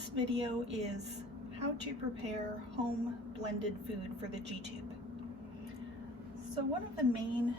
This video is how to prepare home blended food for the G-Tube. So one of the main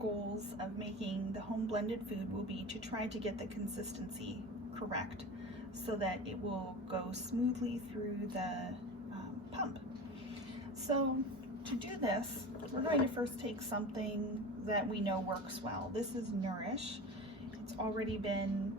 goals of making the home blended food will be to try to get the consistency correct so that it will go smoothly through the pump. So to do this, we're going to first take something that we know works well. This is Nourish. It's already been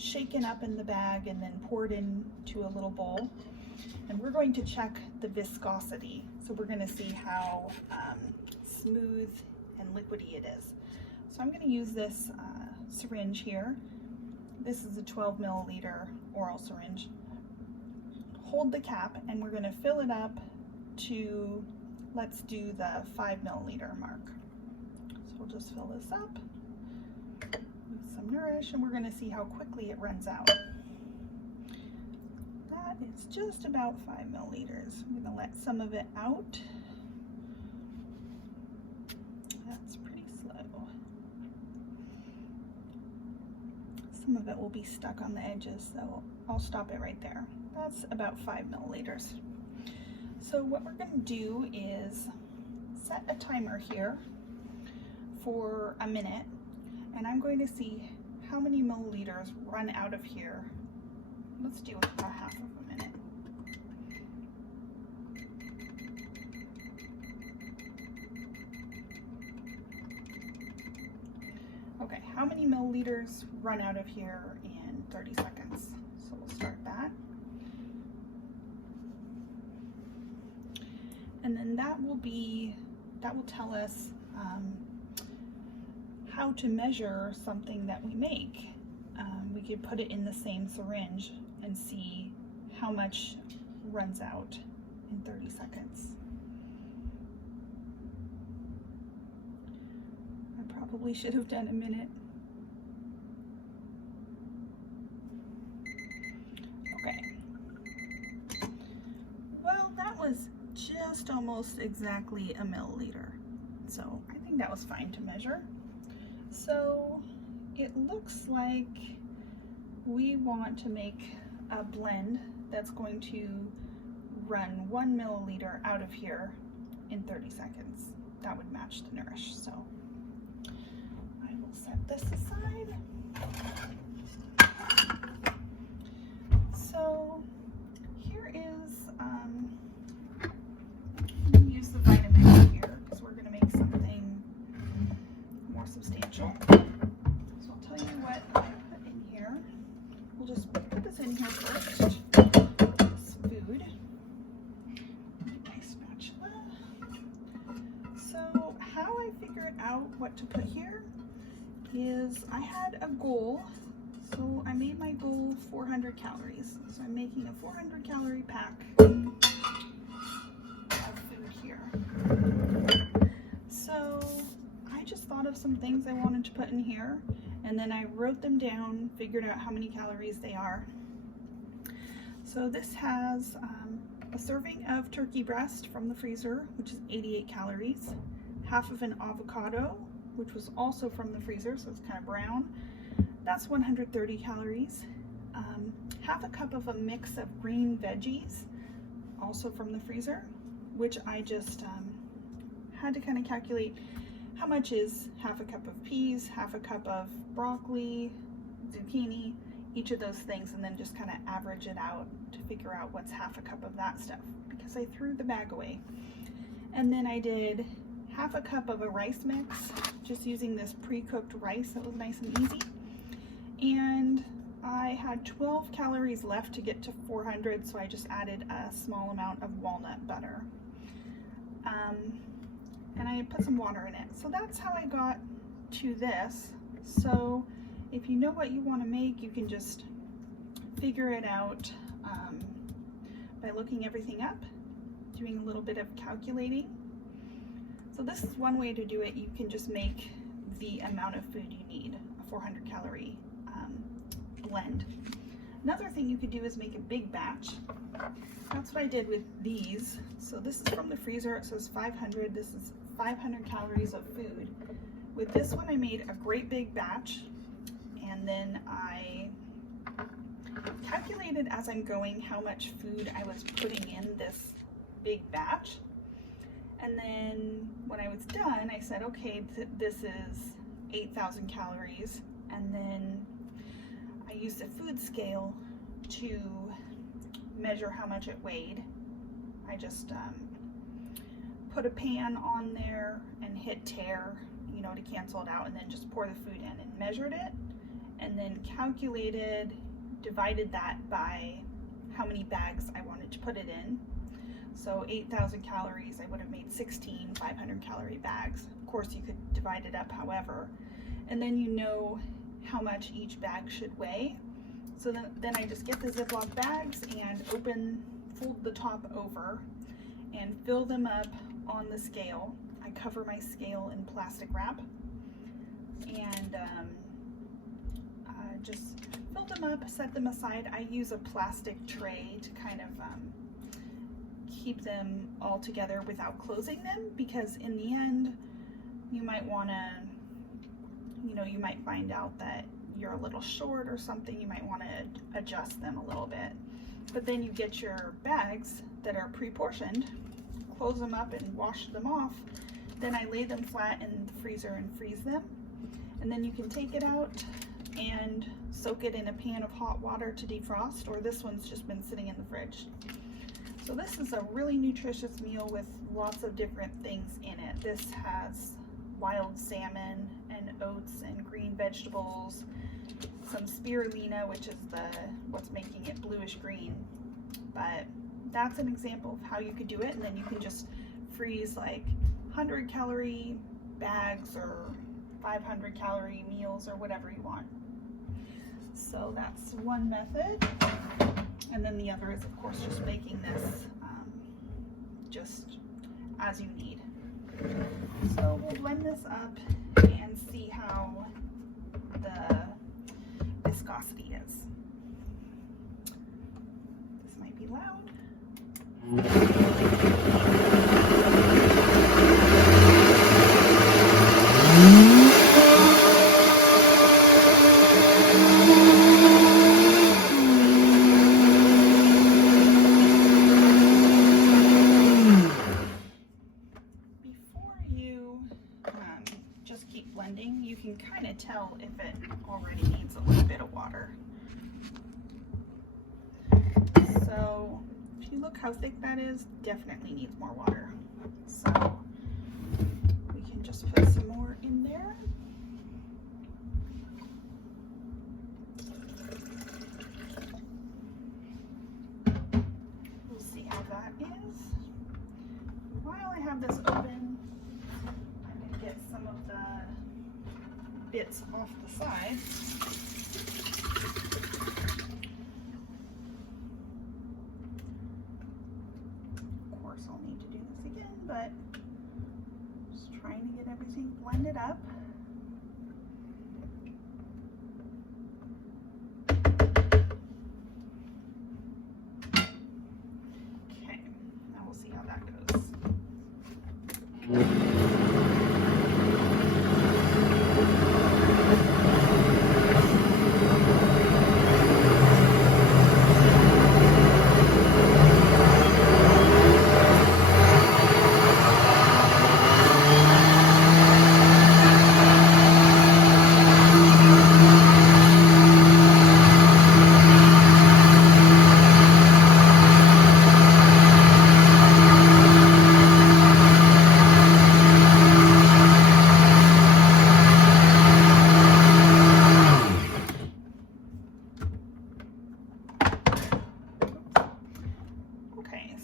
shaken up in the bag and then poured into a little bowl. And we're going to check the viscosity. So we're going to see how smooth and liquidy it is. So I'm going to use this syringe here. This is a 12 milliliter oral syringe. Hold the cap and we're going to fill it up to, let's do the 5 milliliter mark. So we'll just fill this up with some Nourish and we're going to see how quickly it runs out. That is just about 5 milliliters. I'm going to let some of it out. That's pretty slow. Some of it will be stuck on the edges, so I'll stop it right there. That's about 5 milliliters. So what we're going to do is set a timer here for a minute, and I'm going to see how many milliliters run out of here. Let's do a half of a minute. Okay, how many milliliters run out of here in 30 seconds? So we'll start that. And then that will tell us how to measure something that we make. We could put it in the same syringe and see how much runs out in 30 seconds. I probably should have done a minute. Okay. Well, that was just almost exactly a milliliter. So I think that was fine to measure. So it looks like we want to make a blend that's going to run 1 milliliter out of here in 30 seconds. That would match the Nourish. So I will set this aside. So here is, use the Vitamix here because we're going to make something more substantial. So I'll tell you what I put in here. We'll just put this in here first. This food. My spatula. So how I figured out what to put here is I had a goal. So I made my goal 400 calories. So I'm making a 400 calorie pack of food here. So I just thought of some things I wanted to put in here, and then I wrote them down, figured out how many calories they are. So this has a serving of turkey breast from the freezer, which is 88 calories, half of an avocado, which was also from the freezer, so it's kind of brown. That's 130 calories. Half a cup of a mix of green veggies, also from the freezer, which I just had to kind of calculate how much is half a cup of peas, half a cup of broccoli, zucchini, each of those things, and then just kind of average it out to figure out what's half a cup of that stuff, because I threw the bag away. And then I did half a cup of a rice mix, just using this pre-cooked rice that was nice and easy. And I had 12 calories left to get to 400, so I just added a small amount of walnut butter. And I put some water in it. So that's how I got to this. So if you know what you want to make, you can just figure it out by looking everything up, doing a little bit of calculating. So this is one way to do it. You can just make the amount of food you need, a 400 calorie blend. Another thing you could do is make a big batch. That's what I did with these. So this is from the freezer. It says 500. This is 500 calories of food. With this one, I made a great big batch, and then I calculated calculated as I'm going how much food I was putting in this big batch. And then when I was done, I said, okay, this is 8,000 calories. And then I used a food scale to measure how much it weighed. I just put a pan on there and hit tare, you know, to cancel it out, and then just pour the food in and measured it, and then calculated, divided that by how many bags I wanted to put it in. So 8,000 calories, I would have made 16 500 calorie bags. Of course, you could divide it up however, and then you know how much each bag should weigh. So then I just get the Ziploc bags and fold the top over and fill them up on the scale. I cover my scale in plastic wrap and just fill them up, set them aside. I use a plastic tray to kind of keep them all together without closing them, because in the end you might want to, you know, you might find out that you're a little short or something. You might want to adjust them a little bit. But then you get your bags that are pre-portioned, close them up and wash them off. Then I lay them flat in the freezer and freeze them. And then you can take it out and soak it in a pan of hot water to defrost, or this one's just been sitting in the fridge. So this is a really nutritious meal with lots of different things in it. This has wild salmon and oats and green vegetables, some spirulina, which is what's making it bluish green. But that's an example of how you could do it, and then you can just freeze like 100 calorie bags or 500 calorie meals or whatever you want. So that's one method. And then the other is, of course, just making this just as you need. So we'll blend this up and see how the viscosity is. This might be loud. You can kind of tell if it already needs a little bit of water. So if you look how thick that is, definitely needs more water. So we can just put some more in there. We'll see how that is. While I have this open, I'm going to get some of the bits off the side. Of course, I'll need to do this again, but just trying to get everything blended up. Okay, now we'll see how that goes.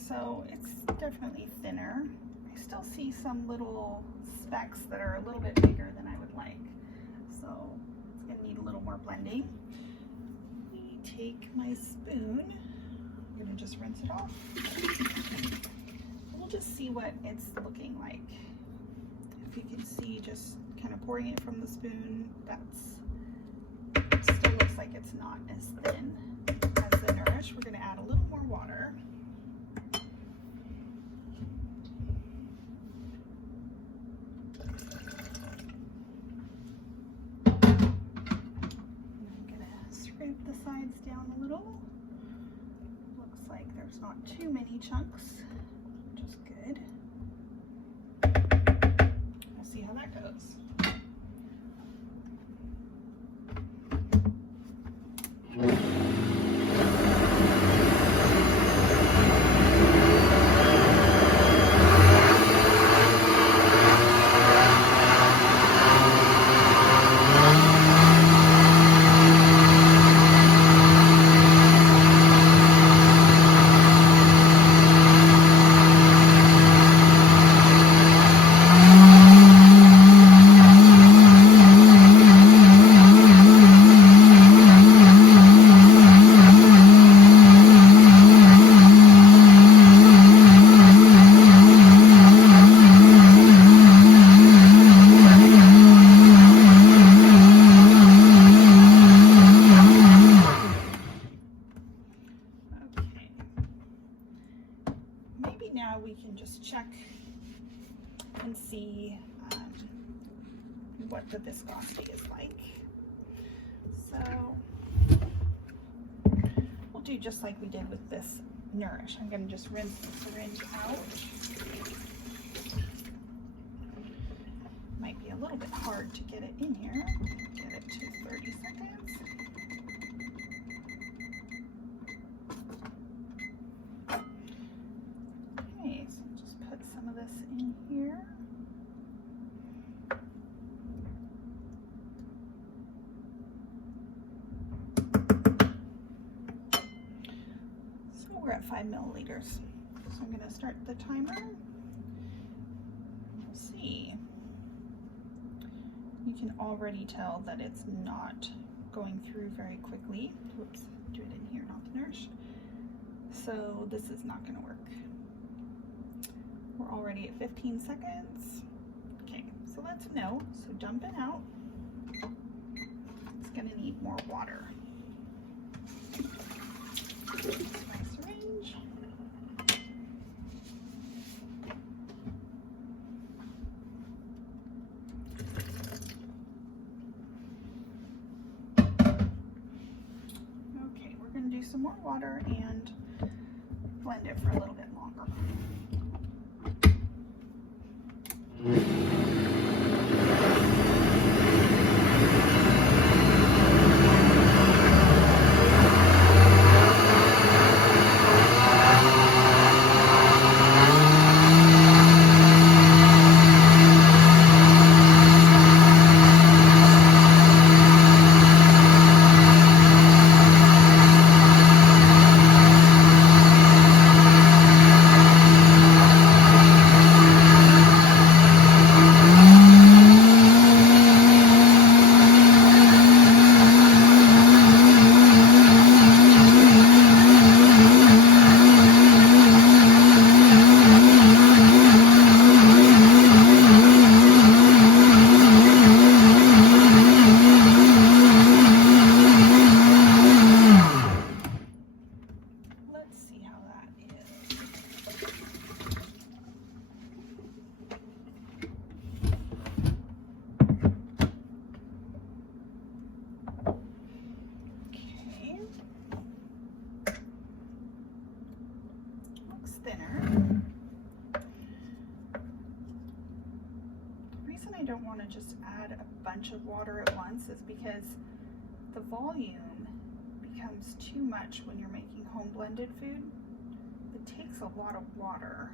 So it's definitely thinner. I still see some little specks that are a little bit bigger than I would like. So it's gonna need a little more blending. Let me take my spoon. I'm gonna just rinse it off. We'll just see what it's looking like. If you can see, just kind of pouring it from the spoon, still looks like it's not as thin as the Nourish. We're gonna add a little more water. The sides down a little. There's not too many chunks, which is good. We'll see how that goes. Now we can just check and see what the viscosity is like. So we'll do just like we did with this Nourish. I'm going to just rinse the syringe out. Might be a little bit hard to get it in here. Get it to 30 seconds. In here. So we're at 5 milliliters. So I'm going to start the timer. We'll see. You can already tell that it's not going through very quickly. Whoops, do it in here, not the Nourish. So this is not going to work. We're already at 15 seconds. Okay, so let's know. So dump it out. It's going to need more water. Here's my syringe. Okay, we're going to do some more water and blend it for a little bit longer. Thinner. The reason I don't want to just add a bunch of water at once is because the volume becomes too much when you're making home blended food. It takes a lot of water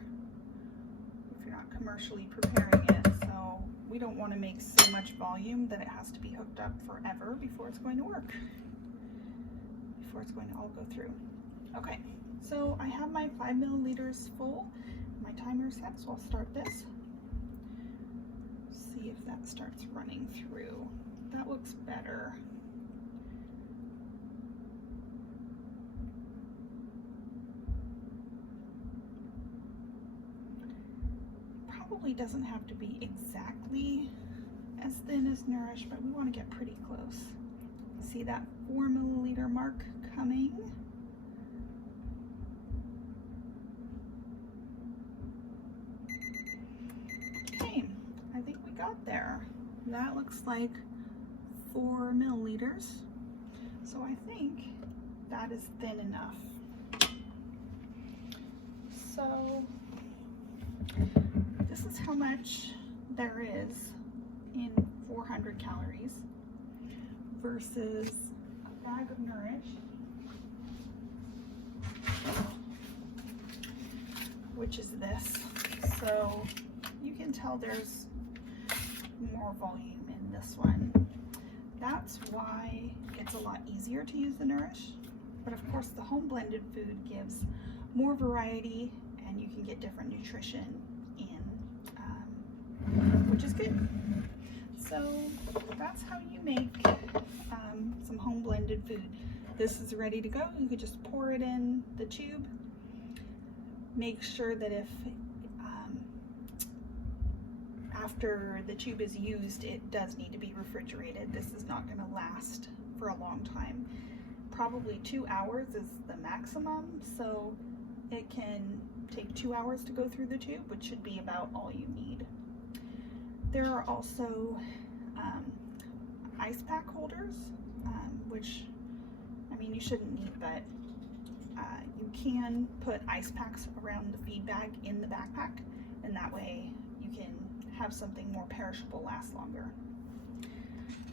if you're not commercially preparing it, so we don't want to make so much volume that it has to be hooked up forever before it's going to work, before it's going to all go through. Okay. So I have my 5 milliliters full. My timer set, so I'll start this. See if that starts running through. That looks better. Probably doesn't have to be exactly as thin as Nourish, but we want to get pretty close. See that 4 milliliter mark coming? I think we got there. That looks like 4 milliliters. So I think that is thin enough. So this is how much there is in 400 calories versus a bag of Nourish, which is this. So you can tell there's more volume in this one. That's why it's a lot easier to use the Nourish. But of course the home blended food gives more variety and you can get different nutrition in, which is good. So that's how you make some home blended food. This is ready to go. You could just pour it in the tube. Make sure that if after the tube is used, it does need to be refrigerated. This is not going to last for a long time. Probably 2 hours is the maximum, so it can take 2 hours to go through the tube, which should be about all you need. There are also ice pack holders, which, I mean, you shouldn't need, but you can put ice packs around the feed bag in the backpack, and that way you can have something more perishable last longer.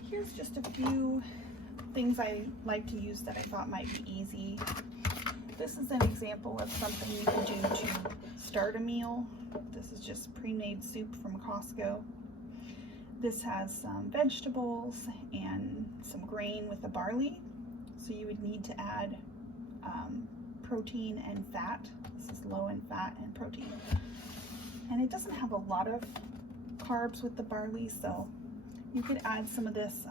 Here's just a few things I like to use that I thought might be easy. This is an example of something you can do to start a meal. This is just pre-made soup from Costco. This has some vegetables and some grain with the barley. So you would need to add protein and fat. This is low in fat and protein. And it doesn't have a lot of carbs with the barley, so you could add some of this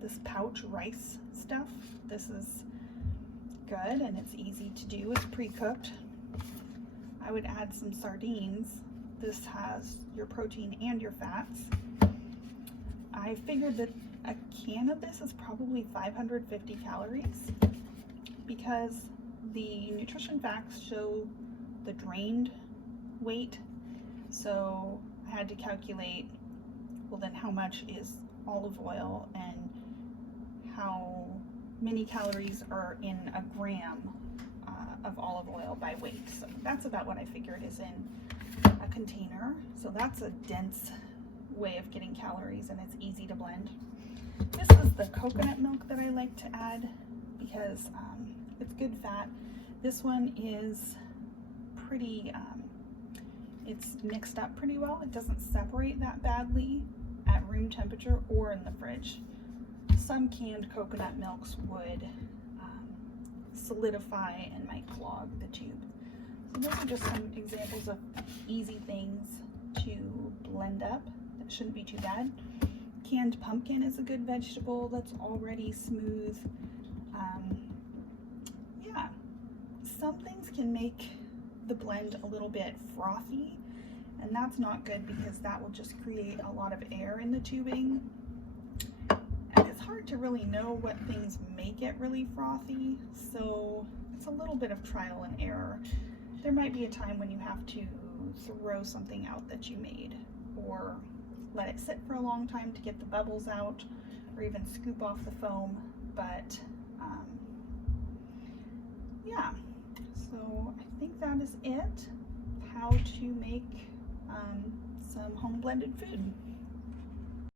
this pouch rice stuff. This is good and it's easy to do. It's pre-cooked. I would add some sardines. This has your protein and your fats. I figured that a can of this is probably 550 calories because the nutrition facts show the drained weight. So I had to calculate, well, then how much is olive oil and how many calories are in a gram of olive oil by weight. So that's about what I figured is in a container. So that's a dense way of getting calories and it's easy to blend. This is the coconut milk that I like to add because it's good fat. This one is pretty, it's mixed up pretty well. It doesn't separate that badly at room temperature or in the fridge. Some canned coconut milks would solidify and might clog the tube. So those are just some examples of easy things to blend up that shouldn't be too bad. Canned pumpkin is a good vegetable that's already smooth. Yeah, some things can make the blend a little bit frothy, and that's not good because that will just create a lot of air in the tubing. And it's hard to really know what things make it really frothy, so it's a little bit of trial and error. There might be a time when you have to throw something out that you made, or let it sit for a long time to get the bubbles out, or even scoop off the foam. But yeah, so I think that is it, how to make some home blended food.